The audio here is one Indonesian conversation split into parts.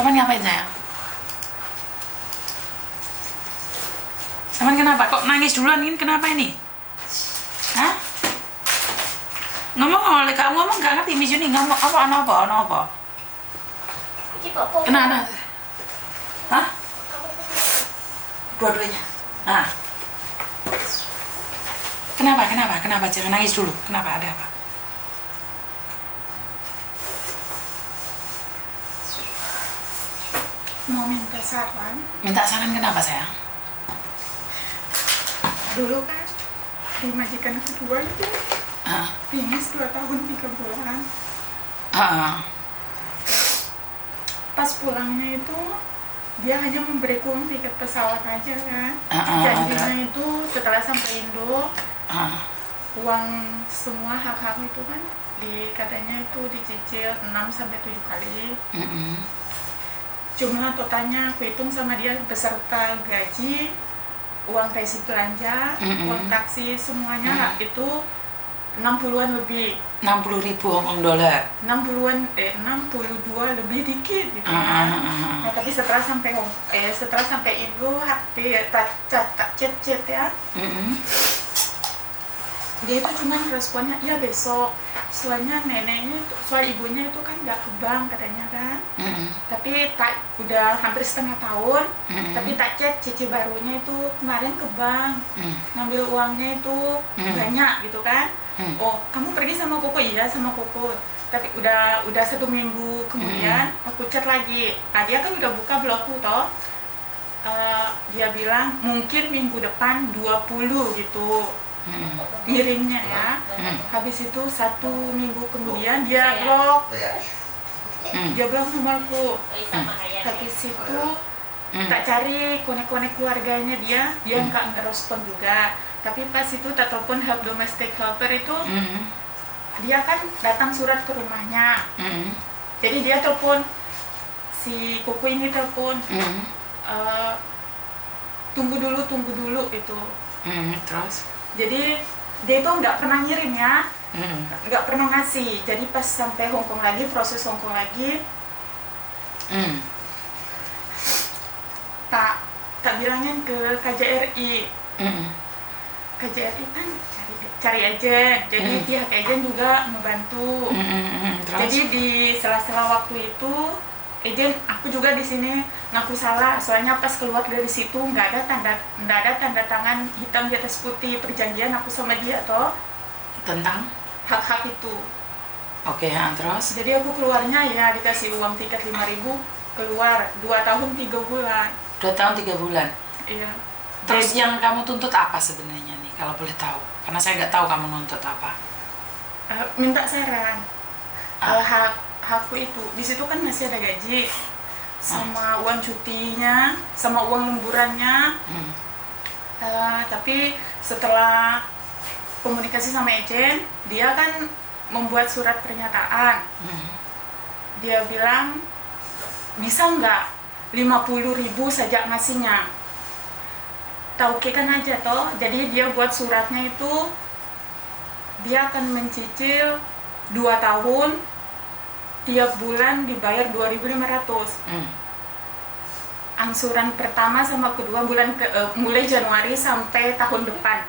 Saman ngapain sayang? Saman kenapa? Kok nangis duluan ini? Kenapa ini? Hah? Ngomong oleh kamu ngomong gak ngerti Miss Yuni ngomong apa? Kenapa? Hah? Dua-duanya. Ah. Kenapa? Jangan nangis dulu. Kenapa? Ada apa? Mau minta saran. Minta saran kenapa sayang? Dulu kan di majikan kedua itu Ah. pingus 2 tahun 3 bulan. Ah. Pas pulangnya itu dia hanya memberi uang tiket pesawat aja kan. Janjinya itu setelah sampai Indo uang semua hak-hak itu kan katanya itu dicicil 6-7 kali. Jumlah totalnya aku hitung sama dia beserta gaji, uang resi belanja, uang taksi semuanya itu 60-an lebih. 60.000 Hongkong dolar. 62 lebih dikit gitu ya. Nah, tapi setelah sampai Indo HP tak chat ya. Dia itu cuman responnya ya besok. Soalnya ibunya itu kan nggak ke bank katanya kan. Tapi udah hampir setengah tahun. Tapi tak chat cici barunya itu kemarin ke bank ngambil uangnya itu banyak gitu kan. Oh, kamu pergi sama Koko? Iya, sama Koko. Tapi udah 1 minggu kemudian aku chat lagi. Nah, dia kan udah buka blogku toh. Dia bilang mungkin minggu depan 20 gitu ngirimnya ya. Habis itu 1 minggu kemudian dia blok. Dia blok nomorku. Habis itu tak cari konek-konek keluarganya dia nggak ngerespon juga. Tapi pas itu tak telepon help domestic helper itu dia kan datang surat ke rumahnya. Jadi dia telepon si Koko ini telepon tunggu dulu itu. Terus jadi dia itu nggak pernah ngirim ya, nggak pernah ngasih. Jadi pas sampai Hongkong lagi, proses Hongkong lagi, tak bilangin ke KJRI. KJRI kan cari agen, jadi pihak agen juga membantu. Jadi di sela-sela waktu itu agen aku juga di sini ngaku salah, soalnya pas keluar dari situ nggak ada tanda tangan hitam di atas putih perjanjian aku sama dia toh tentang hak-hak itu. Oke, terus? Jadi aku keluarnya ya dikasih uang tiket 5.000 keluar 2 tahun 3 bulan. 2 tahun 3 bulan. Iya. Terus yang kamu tuntut apa sebenarnya nih kalau boleh tahu? Karena saya nggak tahu kamu nuntut apa. Minta saran. Hakku itu di situ kan masih ada gaji sama uang cutinya sama uang lemburannya. Tapi setelah komunikasi sama agen, dia kan membuat surat pernyataan. Dia bilang bisa nggak 50.000 saja ngasihnya. Tauke kan aja toh. Jadi dia buat suratnya itu dia akan mencicil 2 tahun tiap bulan dibayar 2.500. Angsuran pertama sama kedua bulan mulai Januari sampai tahun depan.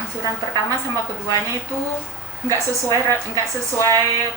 Angsuran pertama sama keduanya itu nggak sesuai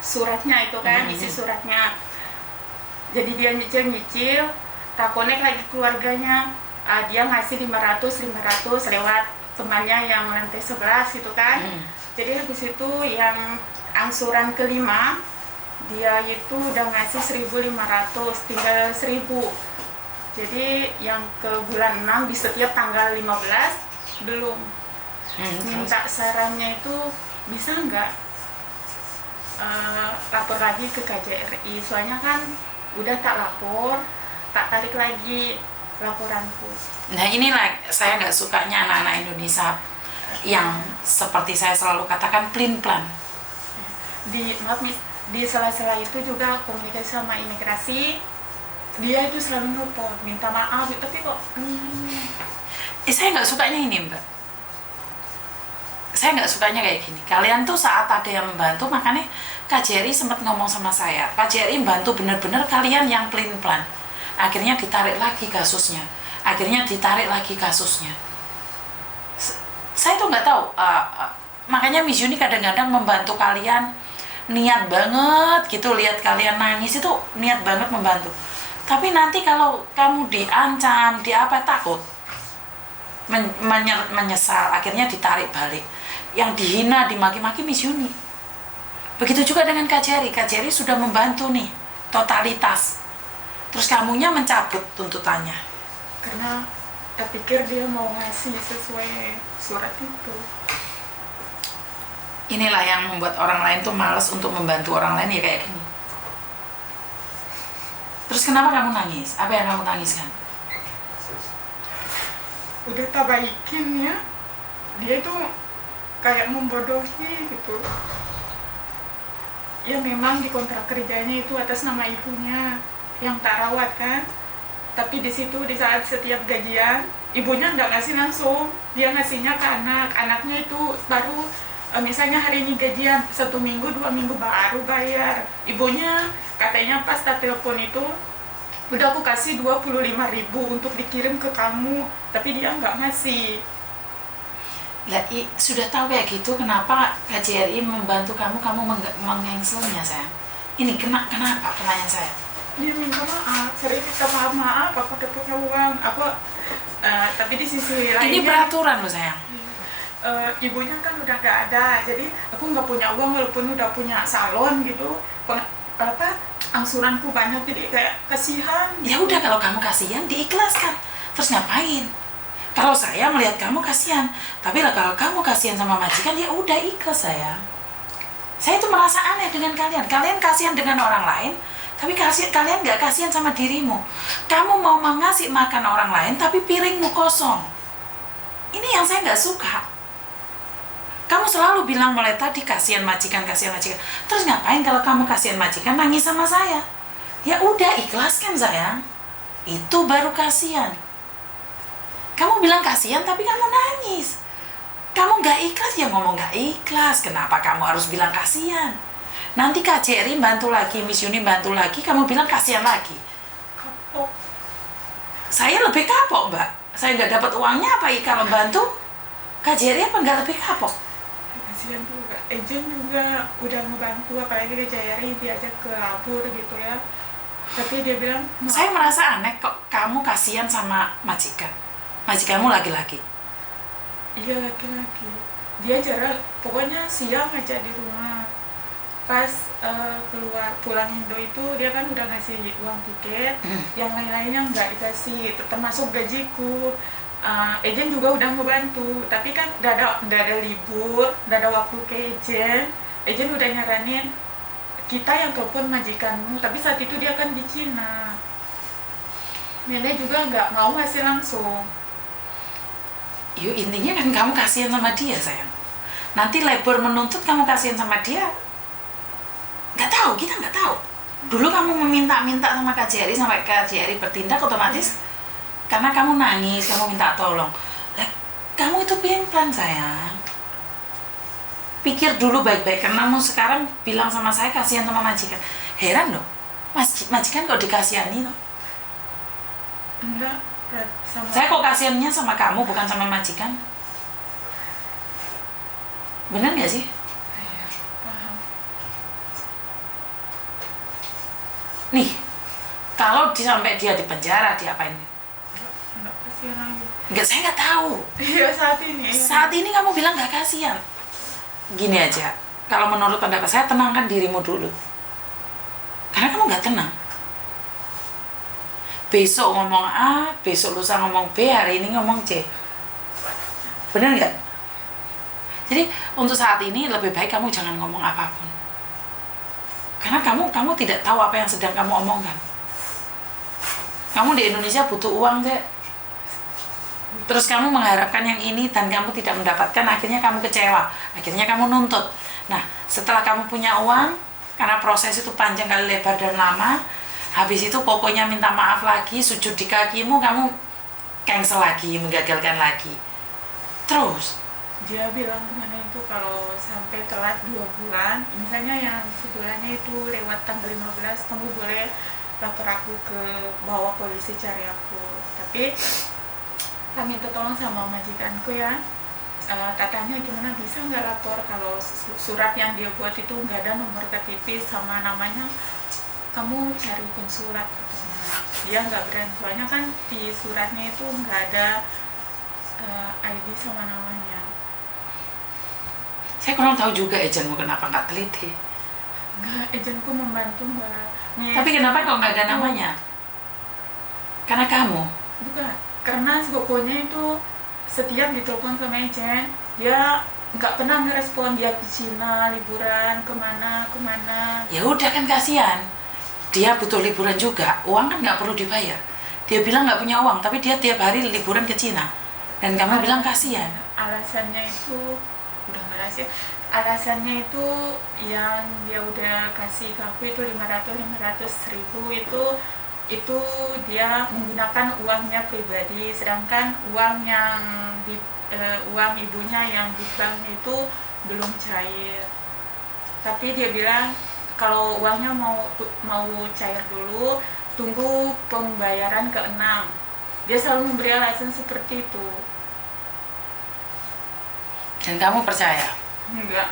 suratnya itu kan, isi suratnya. Jadi dia nyicil tak connect lagi keluarganya. Dia ngasih 500 lewat temannya yang lantai 11 gitu kan. Jadi habis itu yang angsuran kelima dia itu udah ngasih 1.500, tinggal 1.000. Jadi yang ke bulan 6 di setiap tanggal 15 belum. Minta sarannya itu bisa nggak lapor lagi ke KJRI, soalnya kan udah tak lapor, tak tarik lagi laporanku. Nah inilah saya nggak sukanya anak-anak Indonesia yang seperti saya selalu katakan plan. Di sela-sela itu juga komunikasi sama imigrasi, dia itu selalu nelfon minta maaf, tapi kok saya nggak sukanya ini Mbak. saya nggak sukanya kayak gini. Kalian tuh saat ada yang membantu, makanya Kak Jerry sempat ngomong sama saya, Kak Jerry bantu bener-bener kalian yang pelin-pelan. Akhirnya ditarik lagi kasusnya. Saya tuh nggak tahu. Makanya Miss Yuni kadang-kadang membantu kalian niat banget gitu, lihat kalian nangis itu niat banget membantu. Tapi nanti kalau kamu diancam, takut, menyesal, akhirnya ditarik balik. Yang dihina, dimaki-maki Miss Yuni. Begitu juga dengan Kak Jerry. Kak Jerry sudah membantu nih, totalitas. Terus kamunya mencabut tuntutannya. Karena saya pikir dia mau ngasih sesuai surat itu. Inilah yang membuat orang lain tuh malas untuk membantu orang lain ya kayak gini. Terus kenapa kamu nangis? Apa yang kamu tangiskan? Udah tak baikin ya, dia itu kayak membodohi gitu. Ya memang di kontrak kerjanya itu atas nama ibunya yang tak rawat kan. Tapi di situ di saat setiap gajian ibunya nggak ngasih langsung, dia ngasihnya ke anaknya itu baru misalnya hari ini gajian 1 minggu 2 minggu baru bayar. Ibunya katanya pas tak telepon itu udah aku kasih 25.000 untuk dikirim ke kamu, tapi dia nggak ngasih. Lah, sudah tahu kayak gitu, kenapa KJRI membantu kamu mengengselnya sayang? Ini kenapa pertanyaan saya? Dia minta maaf, sering minta maaf, aku udah punya uang, tapi di sisi lainnya ini peraturan loh sayang. Ibunya kan udah gak ada, jadi aku nggak punya uang walaupun udah punya salon gitu, angsuranku banyak, jadi kayak kasihan. Ya udah, kalau kamu kasihan diikhlaskan. Terus ngapain? Kalau saya melihat kamu kasihan, tapi lah kalau kamu kasihan sama majikan, ya udah ikhlas sayang. Saya tuh merasa aneh dengan kalian. Kalian kasihan dengan orang lain, tapi kalian nggak kasihan sama dirimu. Kamu mau mengasih makan orang lain, tapi piringmu kosong. Ini yang saya nggak suka. Kamu selalu bilang mulai tadi kasihan majikan. Terus ngapain kalau kamu kasihan majikan nangis sama saya? Ya udah, ikhlaskan sayang. Itu baru kasihan. Kamu bilang kasihan tapi kamu nangis. Kamu nggak ikhlas, ya ngomong nggak ikhlas. Kenapa kamu harus bilang kasihan? Nanti Kak Jerry bantu lagi, Miss Yuni bantu lagi, kamu bilang kasihan lagi. Kapok. Saya lebih kapok, Mbak. Saya nggak dapat uangnya apa kalau bantu? Kak Jerry apa nggak lebih kapok? Kasihan juga. Ejen juga udah ngebantu, apalagi Kak Jerry diajak ke labur gitu ya. Tapi dia bilang, saya merasa aneh kok kamu kasihan sama majikan. Majikanmu laki-laki. Iya, laki-laki. Dia jarang, pokoknya siang aja di rumah. Pas keluar pulang Indo itu dia kan udah ngasih uang tiket, yang lain-lainnya nggak dikasih, termasuk gajiku. Ejen juga udah ngebantu, tapi kan udah ada libur, udah ada waktu ke Ejen. Ejen udah nyaranin kita yang telepon majikanmu, tapi saat itu dia kan di Cina. Nenek juga nggak mau ngasih langsung. Yuk, intinya kan kamu kasihan sama dia sayang. Nanti labor menuntut kamu kasihan sama dia. Nggak tahu, kita nggak tahu. Dulu kamu meminta-minta sama Kak Jerry, sampai Kak Jerry bertindak otomatis karena kamu nangis, kamu minta tolong. Kamu itu pelan-pelan sayang. Pikir dulu baik-baik, karena kamu sekarang bilang sama saya kasihan sama majikan. Heran loh, majikan kok dikasihani loh. Enggak, sama Saya kok kasihannya sama kamu, bukan sama majikan. Bener nggak sih? Iya, paham. Nih, kalau sampai dia di penjara, diapain? Enggak kasihan lagi. Enggak, saya nggak tahu. Iya, saat ini. Saat ini kamu bilang nggak kasihan. Gini aja, kalau menurut pendapat saya, tenangkan dirimu dulu. Karena kamu nggak tenang. Besok ngomong A, besok lusa ngomong B, hari ini ngomong C. Bener nggak? Jadi untuk saat ini lebih baik kamu jangan ngomong apapun. Karena kamu tidak tahu apa yang sedang kamu omongkan. Kamu di Indonesia butuh uang, Cek. Terus kamu mengharapkan yang ini dan kamu tidak mendapatkan, akhirnya kamu kecewa. Akhirnya kamu nuntut. Nah, setelah kamu punya uang, karena proses itu panjang kali lebar dan lama, habis itu pokoknya minta maaf lagi, sujud di kakimu, kamu cancel lagi, menggagalkan lagi. Terus Dia bilang kemana itu itu kalau sampai telat 2 bulan, misalnya yang sebulannya itu lewat tanggal 15, kamu boleh lapor aku ke bawah polisi cari aku. Tapi kami minta tolong sama majikanku ya, katanya gimana bisa nggak lapor kalau surat yang dia buat itu nggak ada nomor KTP sama namanya, kamu cari konsulat katanya. Dia nggak berani, soalnya kan di suratnya itu nggak ada ID sama namanya. Saya kurang tahu juga agenmu kenapa nggak teliti. Nggak, agenku membantu Mbak. Tapi kenapa kok nggak ada namanya? Karena kamu? Bukan, karena pokoknya itu setiap ditelepon sama agent, dia nggak pernah ngerespon. Dia ke Cina liburan kemana. Ya udah kan kasihan. Dia butuh liburan juga, uang kan nggak perlu dibayar. Dia bilang nggak punya uang, tapi dia tiap hari liburan ke Cina. Dan kamu bilang kasihan. Alasannya itu udah nggak rahasia. Alasannya itu yang dia udah kasih ke aku itu 500 ribu itu dia menggunakan uangnya pribadi, sedangkan uang yang uang ibunya yang di bank itu belum cair. Tapi dia bilang kalau uangnya mau cair dulu, tunggu pembayaran ke-6. Dia selalu memberi alasan seperti itu. Dan kamu percaya? Enggak.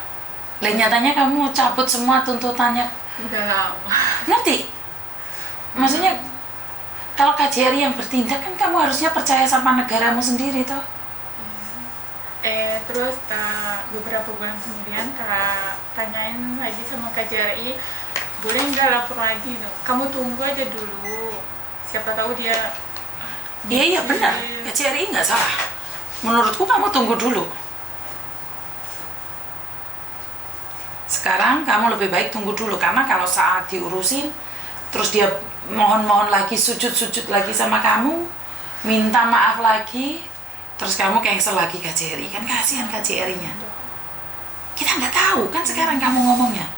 Nyatanya kamu cabut semua tuntutannya. Udah lama. Ngerti? Maksudnya kalau KJRI yang bertindak kan kamu harusnya percaya sama negaramu sendiri toh. Terus beberapa bulan kemudian tanyain lagi sama KJRI, boleh nggak lapor lagi? Kamu tunggu aja dulu, siapa tahu dia. Iya benar, KJRI nggak salah. Menurutku kamu tunggu dulu. Sekarang kamu lebih baik tunggu dulu, karena kalau saat diurusin terus dia mohon lagi, sujud lagi sama kamu, minta maaf lagi, terus kamu cancel lagi KJRI, kan kasihan KJRI-nya. Kita nggak tahu kan sekarang kamu ngomongnya.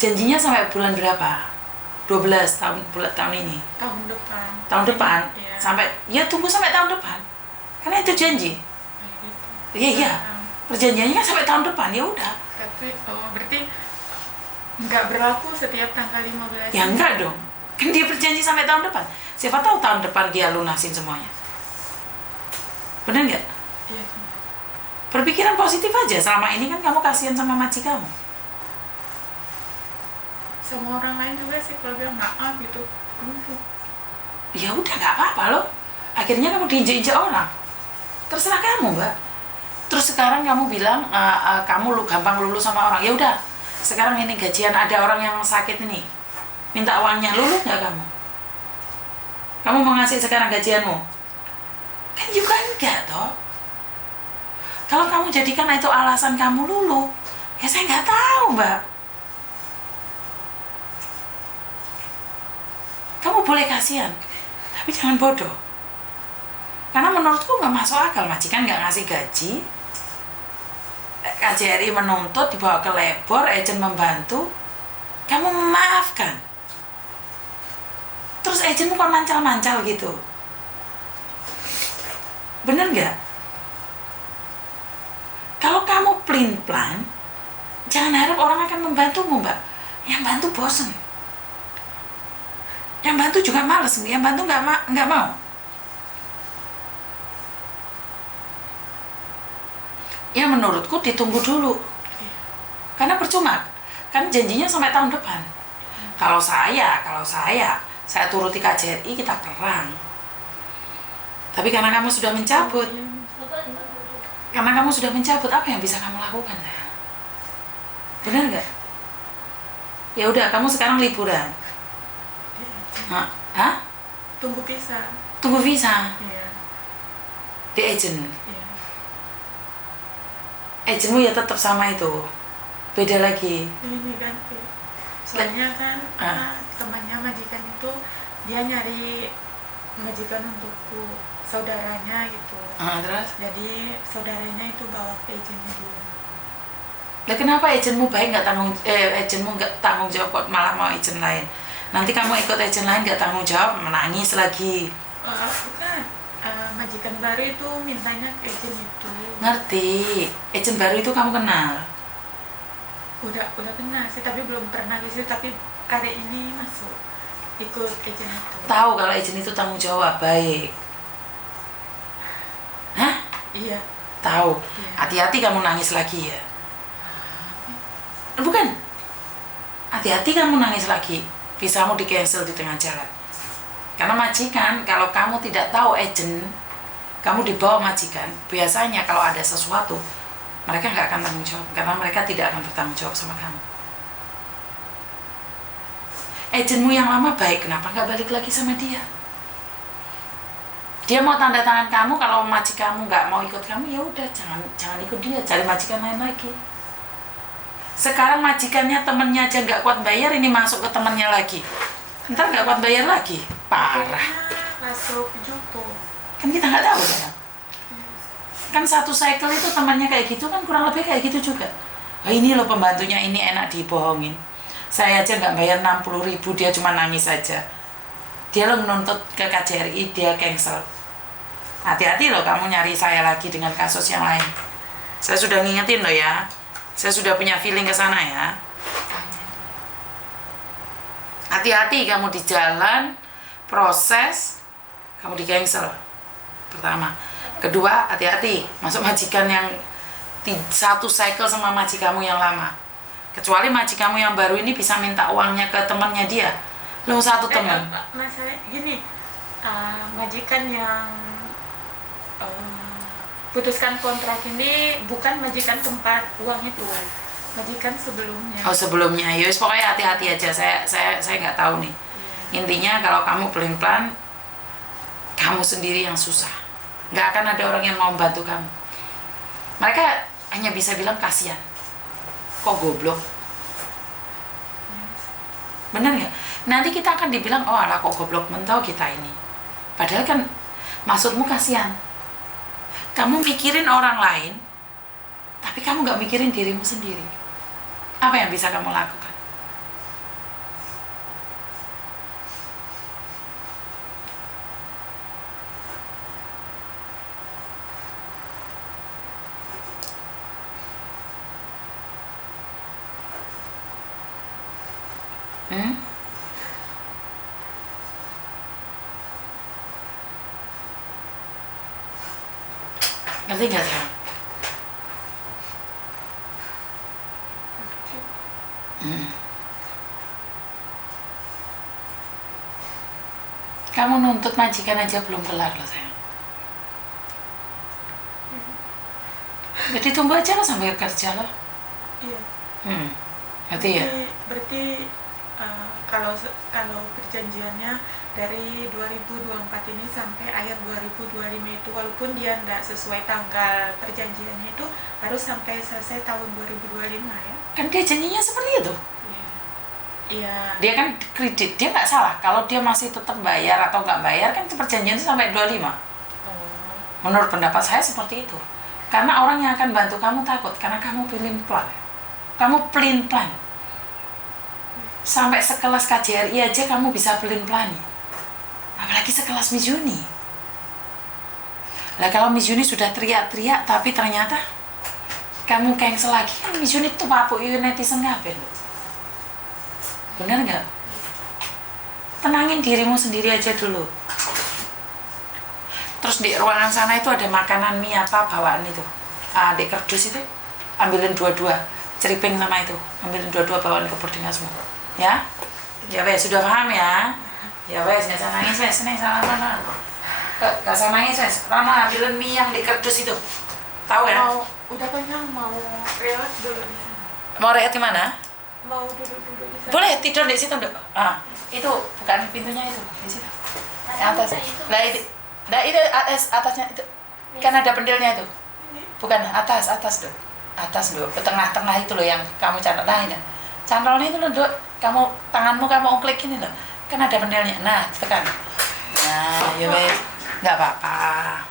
Janjinya sampai bulan berapa? 12 tahun ini. Tahun depan. Ya. Sampai ya tunggu sampai tahun depan. Karena itu janji. Iya. Perjanjiannya kan sampai tahun depan, ya udah. Tapi berarti nggak berlaku setiap tanggal 15. Ya enggak dong. Kan dia berjanji sampai tahun depan. Siapa tahu tahun depan dia lunasin semuanya. Bener nggak? Iya. Berpikiran positif aja. Selama ini kan kamu kasihan sama majikanmu. Sama orang lain juga sih kalau bilang maaf gitu. Ya udah nggak apa-apa loh. Akhirnya kamu diinjak-injak orang. Terserah kamu, Mbak. Terus sekarang kamu bilang kamu gampang lulu sama orang. Ya udah. Sekarang ini gajian ada orang yang sakit ini. Minta uangnya, lulu nggak kamu? Kamu mau ngasih sekarang gajianmu? Kan juga enggak toh. Kalau kamu jadikan itu alasan kamu lulu, ya saya nggak tahu, Mbak. Kamu boleh kasihan, tapi jangan bodoh. Karena menurutku nggak masuk akal, majikan nggak ngasih gaji, KJRI menuntut, dibawa ke lebor, agen membantu, kamu memaafkan. Terus agenmu kok mancal-mancal gitu. Bener nggak? Kalau kamu plan, jangan harap orang akan membantumu, Mbak. Yang bantu bosen. Yang bantu juga males, yang bantu nggak mau. Ya menurutku ditunggu dulu. Karena percuma. Kan janjinya sampai tahun depan. Kalau saya turuti KJRI, kita perang. Tapi karena kamu sudah mencabut, apa yang bisa kamu lakukan? Benar nggak? Ya udah, kamu sekarang liburan. Hah? Tunggu visa. Tunggu visa. Iya. Di agent. Iya. Agentmu ya tetap sama itu. Beda lagi. Ini ganti. Soalnya kan temannya majikan itu dia nyari majikan untukku, saudaranya gitu. Terus? Jadi saudaranya itu bawa ke agentnya dia. Lah kenapa agentmu baik agentmu nggak tanggung jawab kok malah mau agent lain? Nanti kamu ikut agent lain nggak tanggung jawab, menangis lagi. Bukan. majikan baru itu mintanya agent itu. Ngerti, agent baru itu kamu kenal? Udah kenal sih, tapi belum pernah di situ, tapi kali ini masuk ikut agent itu. Tahu kalau agent itu tanggung jawab baik. Hah? Iya. Tahu. Iya. Hati-hati kamu nangis lagi ya. Bukan. Hati-hati kamu nangis lagi. Visamu di cancel di tengah jalan. Karena majikan, kalau kamu tidak tahu agent, kamu dibawa majikan, biasanya kalau ada sesuatu, mereka nggak akan tanggung jawab, karena mereka tidak akan bertanggung jawab sama kamu. Agentmu yang lama baik, kenapa nggak balik lagi sama dia? Dia mau tanda tangan kamu, kalau majikanmu nggak mau ikut kamu, ya udah, jangan ikut dia, cari majikan lain lagi. Sekarang majikannya temennya aja nggak kuat bayar, ini masuk ke temennya lagi. Ntar nggak kuat bayar lagi, parah. Masuk Joko. Kan kita nggak tahu kan? Kan satu cycle itu temannya kayak gitu kan kurang lebih kayak gitu juga. Oh, ini loh pembantunya ini enak dibohongin. Saya aja nggak bayar 60.000, dia cuma nangis saja. Dia lo menuntut ke KJRI, dia cancel. Hati-hati loh kamu nyari saya lagi dengan kasus yang lain. Saya sudah ngingetin loh ya. Saya sudah punya feeling ke sana ya. Hati-hati kamu di jalan, proses, kamu di cancel. Pertama. Kedua, hati-hati masuk majikan yang satu cycle sama majikanmu yang lama. Kecuali majikanmu yang baru ini bisa minta uangnya ke temannya dia. Lo satu teman. Masalah gini, majikan yang putuskan kontrak ini bukan majikan tempat uang itu, majikan sebelumnya. Oh sebelumnya, yus pokoknya hati-hati aja. Saya nggak tahu nih. Intinya kalau kamu pelin-pelan, kamu sendiri yang susah. Nggak akan ada orang yang mau bantu kamu. Mereka hanya bisa bilang kasihan. Kok goblok? Bener nggak? Nanti kita akan dibilang, oh alah kok goblok, mentau kita ini. Padahal kan maksudmu kasihan. Kamu mikirin orang lain, tapi kamu nggak mikirin dirimu sendiri. Apa yang bisa kamu lakukan? Ngerti nggak sih? Kamu nuntut majikan aja belum kelar loh sayang. Jadi tunggu aja lah sampai kerja loh. Iya. Berarti ya? Berarti kalau perjanjiannya dari 2024 ini sampai akhir 2025 itu, walaupun dia tidak sesuai tanggal perjanjiannya itu harus sampai selesai tahun 2025 ya? Kan dia janjinya seperti itu. Iya. Dia kan kredit, dia nggak salah. Kalau dia masih tetap bayar atau nggak bayar kan perjanjian itu sampai 25. Menurut pendapat saya seperti itu. Karena orang yang akan bantu kamu takut, karena kamu pelin-pelan. Kamu pelin-pelan. Sampai sekelas KJRI aja kamu bisa pelin-pelan. Apalagi sekelas Mizuni. Lah kalau Mizuni sudah teriak-teriak tapi ternyata kamu cancel lagi, kan Mizuni itu papuk netizen ngapain? Bener nggak? Tenangin dirimu sendiri aja dulu. Terus di ruangan sana itu ada makanan mie apa bawaan itu, di kerdus itu, ambilin dua-dua, ceriping sama itu, ambilin dua-dua bawaan ke boardingasmu, ya? Ya wes, sudah paham ya? Ya wes, nggak usah nangis wes, nih sama mana? Nggak usah nangis wes, Rama ambilin mie yang di kerdus itu, tahu ya? Udah kenyang, mau rehat dulu di sana. Mau rehat di mana? Mau duduk-duduk di sana. Boleh tidur di situ, Dok. Itu bukan pintunya itu, di situ. Atas. Lah itu. Nah itu atasnya itu kan ada pentilnya itu, bukan atas Dok, atas Dok, tengah-tengah itu loh yang kamu cantol, nah ini cantolnya itu loh Dok, kamu tanganmu kamu klik ini loh, kan ada pentilnya, nah tekan, nah ya wes, nggak apa-apa.